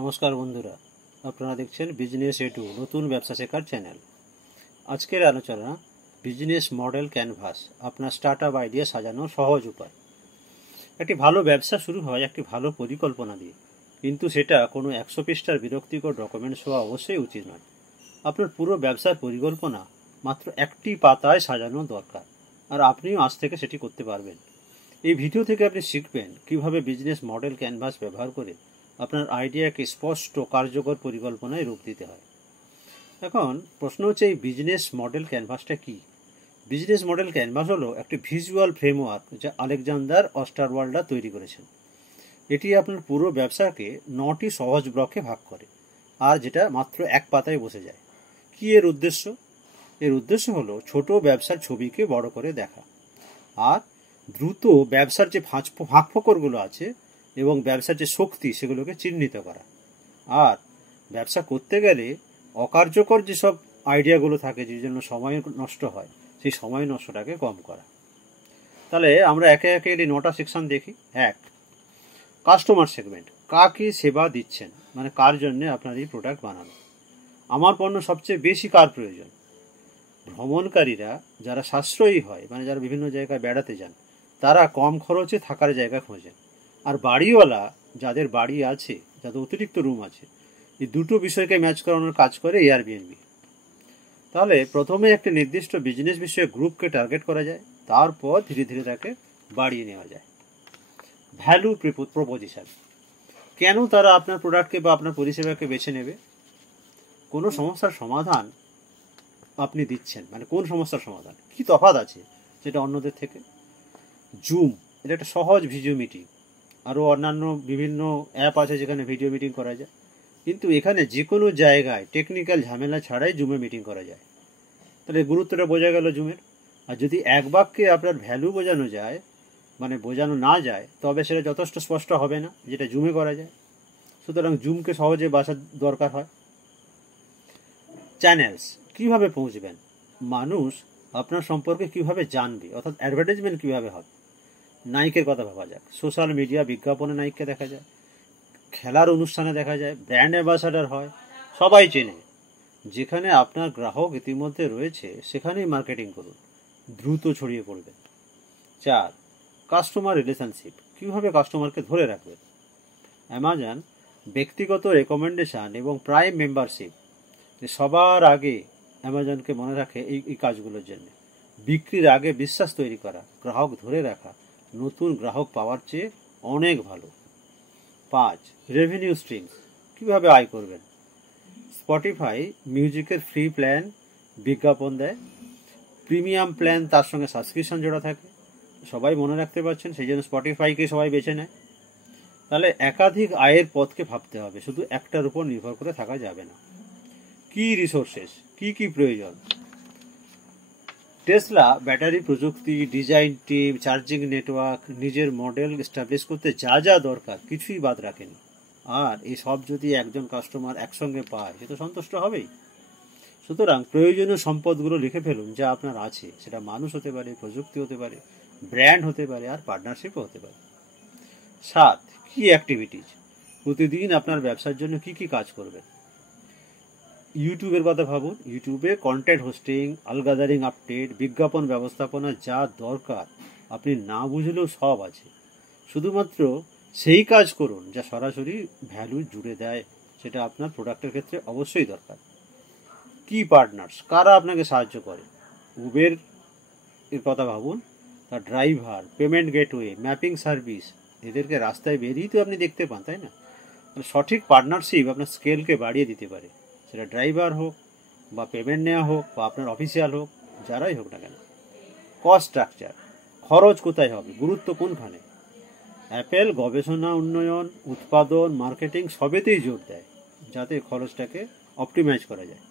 নমস্কার বন্ধুরা, আপনারা দেখছেন বিজনেস এটু নতুন ব্যবসা শেখার চ্যানেল। আজকের আলোচনা বিজনেস মডেল ক্যানভাস, আপনার স্টার্ট আপ আইডিয়া সাজানোর সহজ উপায়। একটি ভালো ব্যবসা শুরু হয় একটি ভালো পরিকল্পনা দিয়ে, কিন্তু সেটা কোনো 100 পৃষ্ঠার বিরক্তিকর ডকুমেন্টস হওয়া অবশ্যই উচিত নয়। আপনার পুরো ব্যবসার পরিকল্পনা মাত্র একটি পাতায় সাজানো দরকার, আর আপনিও আজ থেকে সেটি করতে পারবেন। এই ভিডিও থেকে আপনি শিখবেন কিভাবে বিজনেস মডেল ক্যানভাস ব্যবহার করে আপনার আইডিয়াকে স্পষ্ট কার্যকর পরিকল্পনায় রূপ দিতে হয়। এখন প্রশ্ন হচ্ছে, এই বিজনেস মডেল ক্যানভাসটা কি? বিজনেস মডেল ক্যানভাস হলো একটি ভিজুয়াল ফ্রেমওয়ার্ক যা আলেকজান্ডার অস্টারওয়াল্ডার তৈরি করেছেন। এটি আপনার পুরো ব্যবসাকে 9টি সহজ ব্লকে ভাগ করে, আর যেটা মাত্র এক পাতায় বসে যায়। কি এর উদ্দেশ্য? এর উদ্দেশ্য হলো ছোট ব্যবসার ছবিকে বড় করে দেখা, আর দ্রুত ব্যবসার যে ফাঁকফোকরগুলো আছে এবং ব্যবসার যে শক্তি সেগুলোকে চিহ্নিত করা, আর ব্যবসা করতে গেলে অকার্যকর যেসব আইডিয়াগুলো থাকে যে জন্য সময় নষ্ট হয়, সেই সময় নষ্টটাকে কম করা। তাহলে আমরা একে একে এই 9টা সেকশন দেখি। 1, কাস্টমার সেগমেন্ট। কাকে সেবা দিচ্ছেন, মানে কার জন্য আপনার এই প্রোডাক্ট বানানো। আমার পণ্য সবচেয়ে বেশি কার প্রয়োজন? ভ্রমণকারীরা যারা সাশ্রয়ী হয়, মানে যারা বিভিন্ন জায়গায় বেড়াতে যান, তারা কম খরচে থাকার জায়গা খোঁজেন। আর বাড়িওয়ালা যাদের বাড়ি আছে, যাদের অতিরিক্ত রুম আছে, এই দুটো বিষয়কে ম্যাচ করানোর কাজ করে এয়ারবিএনবি। তাহলে প্রথমে একটা নির্দিষ্ট বিজনেস বিষয়ে গ্রুপকে টার্গেট করা যায়, তারপর ধীরে ধীরে তাকে বাড়িয়ে নেওয়া যায়। Value proposition. কেন তারা আপনার প্রোডাক্টকে বা আপনার পরিষেবাকে বেছে নেবে? কোনো সমস্যার সমাধান আপনি দিচ্ছেন, মানে কোন সমস্যার সমাধান, কি তফাৎ আছে যেটা অন্যদের থেকে? জুম, এটা একটা সহজ ভিডিও মিটিং। আরও অন্যান্য বিভিন্ন অ্যাপ আছে যেখানে ভিডিও মিটিং করা যায়, কিন্তু এখানে যে কোনো জায়গায় টেকনিক্যাল ঝামেলা ছাড়াই জুমে মিটিং করা যায়। তাহলে গুরুত্বটা বোঝা গেল জুমের। আর যদি এক বাক্যে আপনার ভ্যালু বোঝানো যায়, মানে বোঝানো না যায়, তবে সেটা যথেষ্ট স্পষ্ট হবে না, যেটা জুমে করা যায়। সুতরাং জুমকে সহজে বাসার দরকার হয়। চ্যানেলস, কিভাবে পৌঁছবেন, মানুষ আপনার সম্পর্কে কিভাবে জানবে, অর্থাৎ অ্যাডভার্টাইজমেন্ট কিভাবে হবে। নায়িকের কথা ভাবা যাক, সোশ্যাল মিডিয়া বিজ্ঞাপনে নায়িককে দেখা যায়, খেলার অনুষ্ঠানে দেখা যায়, ব্র্যান্ড অ্যাম্বাসাডার হয়, সবাই চেনে। যেখানে আপনার গ্রাহক ইতিমধ্যে রয়েছে সেখানেই মার্কেটিং করুন, দ্রুত ছড়িয়ে পড়বে। 4, কাস্টমার রিলেশনশিপ, কিভাবে কাস্টমারকে ধরে রাখবেন। অ্যামাজন ব্যক্তিগত রেকমেন্ডেশন এবং প্রাইম মেম্বারশিপ সবার আগে অ্যামাজনকে মনে রাখে এই কাজগুলোর জন্য। বিক্রির আগে বিশ্বাস তৈরি করা, গ্রাহক ধরে রাখা নতুন গ্রাহক পাওয়ার চেয়ে অনেক ভালো। 5, রেভিনিউ স্ট্রিমস, কীভাবে আয় করবেন। স্পটিফাই মিউজিকের ফ্রি প্ল্যান বিজ্ঞাপন দেয়, প্রিমিয়াম প্ল্যান তার সঙ্গে সাবস্ক্রিপশন জোড়া থাকে। সবাই মনে রাখতে পারছেন, সেই জন্য স্পটিফাইকে সবাই বেছে নেয়। তাহলে একাধিক আয়ের পথকে ভাবতে হবে, শুধু একটার উপর নির্ভর করে থাকা যাবে না। কি রিসোর্সেস, কি প্রয়োজন। টেসলা ব্যাটারি প্রযুক্তি, ডিজাইন টিম, চার্জিং নেটওয়ার্ক, নিজের মডেল এস্টাবলিশ করতে যা যা দরকার কিছুই বাদ রাখেনি। আর এই সব যদি একজন কাস্টমার একসঙ্গে পায়, সে তো সন্তুষ্ট হবেই। সুতরাং প্রয়োজনীয় সম্পদগুলো লিখে ফেলুন যা আপনার আছে, সেটা মানুষ হতে পারে, প্রযুক্তি হতে পারে, ব্র্যান্ড হতে পারে, আর পার্টনারশিপও হতে পারে। 7, কি অ্যাক্টিভিটিজ, প্রতিদিন আপনার ব্যবসার জন্য কি কাজ করবেন। ইউটিউবের কথা ভাবুন, ইউটিউবে কন্টেন্ট হোস্টিং, আলগাদারিং আপডেট, বিজ্ঞাপন ব্যবস্থাপনা যা দরকার আপনি না বুঝলেও সব আছে। শুধুমাত্র সেই কাজ করুন যা সরাসরি ভ্যালু জুড়ে দেয়, সেটা আপনার প্রোডাক্টের ক্ষেত্রে অবশ্যই দরকার। কি পার্টনার্স, কারা আপনাকে সাহায্য করে। উবের এর কথা ভাবুন, তার driver, payment gateway, mapping service, এদেরকে রাস্তায় বেরিয়েই তো আপনি দেখতে পান, তাই না? সঠিক পার্টনারশিপ আপনার স্কেলকে বাড়িয়ে দিতে পারে, সেটা ড্রাইভার হোক বা পেমেন্ট নেওয়া হোক বা আপনার অফিসিয়াল হোক, যারাই হোক না কেন। কস্ট স্ট্রাকচার, খরচ কোথায় হবে, গুরুত্ব কোনখানে। অ্যাপেল গবেষণা, উন্নয়ন, উৎপাদন, মার্কেটিং সবেতেই জোর দেয়, যাতে খরচটাকে অপটিমাইজ করা যায়।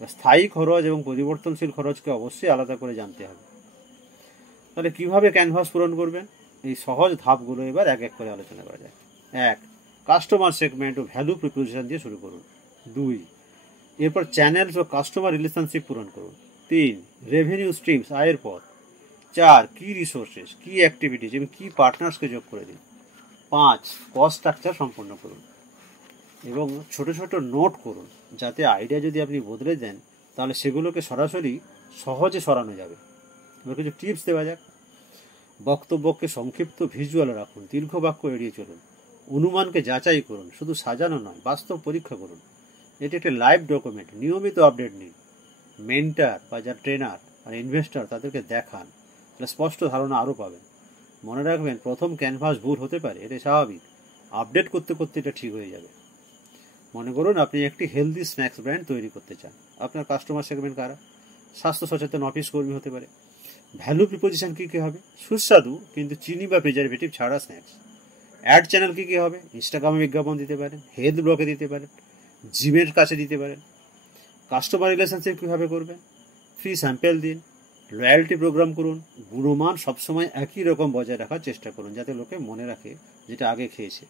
স্থায়ী খরচ এবং পরিবর্তনশীল খরচকে অবশ্যই আলাদা করে জানতে হবে। তাহলে কিভাবে ক্যানভাস পূরণ করবেন, এই সহজ ধাপগুলো এবার এক এক করে আলোচনা করা যায়। 1, কাস্টমার সেগমেন্ট ও ভ্যালু প্রপোজিশন দিয়ে শুরু করুন। 2, এরপর চ্যানেলস ও কাস্টমার রিলেশনশিপ পূরণ করুন। 3, রেভিনিউ স্ট্রিমস, আয়ের পথ। 4, কি রিসোর্সেস, কি অ্যাক্টিভিটিজ এবং কি পার্টনার্সকে যোগ করে দিন। 5, কস্ট স্ট্রাকচার সম্পন্ন করুন। এবং ছোট ছোট নোট করুন, যাতে আইডিয়া যদি আপনি বদলে দেন তাহলে সেগুলোকে সরাসরি সহজে সরানো যাবে। এবার কিছু টিপস দেওয়া যাক। বক্তব্যকে সংক্ষিপ্ত ভিজুয়াল রাখুন, দীর্ঘ বাক্য এড়িয়ে চলুন। অনুমানকে যাচাই করুন, শুধু সাজানো নয়, বাস্তব পরীক্ষা করুন। এটি একটি লাইভ ডকুমেন্ট, নিয়মিত আপডেট নিন। মেন্টার বা যারা ট্রেনার আর ইনভেস্টর তাদেরকে দেখান, তাহলে স্পষ্ট ধারণা আরও পাবেন। মনে রাখবেন, প্রথম ক্যানভাস ভুল হতে পারে, এটা স্বাভাবিক। আপডেট করতে করতে এটা ঠিক হয়ে যাবে। মনে করুন আপনি একটি হেলদি স্ন্যাক্স ব্র্যান্ড তৈরি করতে চান। আপনার কাস্টমার সেগমেন্ট কারা? স্বাস্থ্য সচেতন অফিস কর্মী হতে পারে। ভ্যালু প্রিপোজিশন কী কী হবে? সুস্বাদু কিন্তু চিনি বা প্রিজারভেটিভ ছাড়া স্ন্যাক্স। অ্যাড চ্যানেল কী কী হবে? ইনস্টাগ্রামে বিজ্ঞাপন দিতে পারেন, হেলথ ব্লগে দিতে পারেন, জিমের কাছে দিতে পারেন। কাস্টমার রিলেশনশিপ কীভাবে করবেন? ফ্রি স্যাম্পেল দিন, লয়্যালটি প্রোগ্রাম করুন। গুণমান সবসময় একই রকম বজায় রাখার চেষ্টা করুন, যাতে লোকে মনে রাখে যেটা আগে খেয়েছে।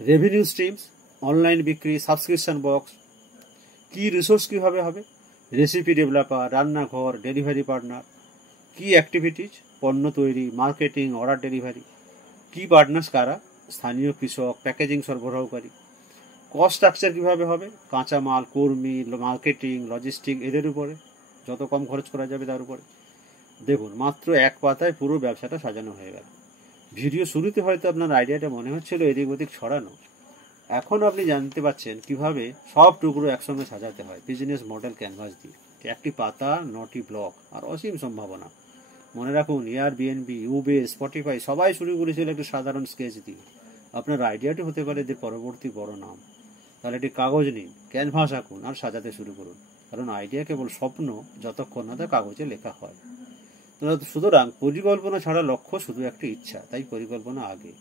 রেভিনিউ স্ট্রিমস, অনলাইন বিক্রি, সাবস্ক্রিপশন বক্স। কি রিসোর্স কীভাবে হবে? রেসিপি ডেভেলপার, রান্নাঘর, ডেলিভারি পার্টনার। কি অ্যাক্টিভিটিজ? পণ্য তৈরি, মার্কেটিং, অর্ডার ডেলিভারি। কি পার্টনার্স কারা? স্থানীয় কৃষক, প্যাকেজিং সরবরাহকারী। কস্ট স্ট্রাকচার কীভাবে হবে? কাঁচামাল, কর্মী, মার্কেটিং, লজিস্টিক, এদের উপরে যত কম খরচ করা যাবে তার উপরে। দেখুন, মাত্র এক পাতায় পুরো ব্যবসাটা সাজানো হয়ে গেল। ভিডিও শুরুতে হয়তো আপনার আইডিয়াটা মনে হচ্ছিল এদিক ওদিক ছড়ানো। এখন আপনি জানতে পারছেন কিভাবে সব টুকরো একসঙ্গে সাজাতে হয় বিজনেস মডেল ক্যানভাস দিয়ে। একটি পাতা, 9টি ব্লক, আর অসীম সম্ভাবনা। মনে রাখুন, এয়ারবিএনবি, উবের, স্পটিফাই সবাই শুরু করেছিল একটি সাধারণ স্কেচ দিয়ে। আপনার আইডিয়াটি হতে পারে এদের পরবর্তী বড় নাম। তাহলে একটি কাগজ নিন, ক্যানভাস আঁকুন আর সাজাতে শুরু করুন। কারণ আইডিয়া কেবল স্বপ্ন যতক্ষণ না তা কাগজে লেখা হয়। সুতরাং পরিকল্পনা ছাড়া লক্ষ্য শুধু একটি ইচ্ছা, তাই পরিকল্পনা আগে।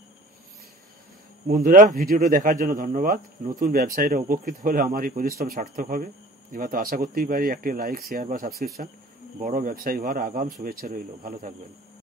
বন্ধুরা, ভিডিওটা দেখার জন্য ধন্যবাদ। নতুন ব্যবসায়ীরা উপকৃত হলে আমারই পরিশ্রম সার্থক হবে। এবার তো আশা করতেই পারি একটি লাইক, শেয়ার বা সাবস্ক্রিপশন। বড় ব্যবসায়ী হওয়ার আগাম শুভেচ্ছা রইল। ভালো থাকবেন।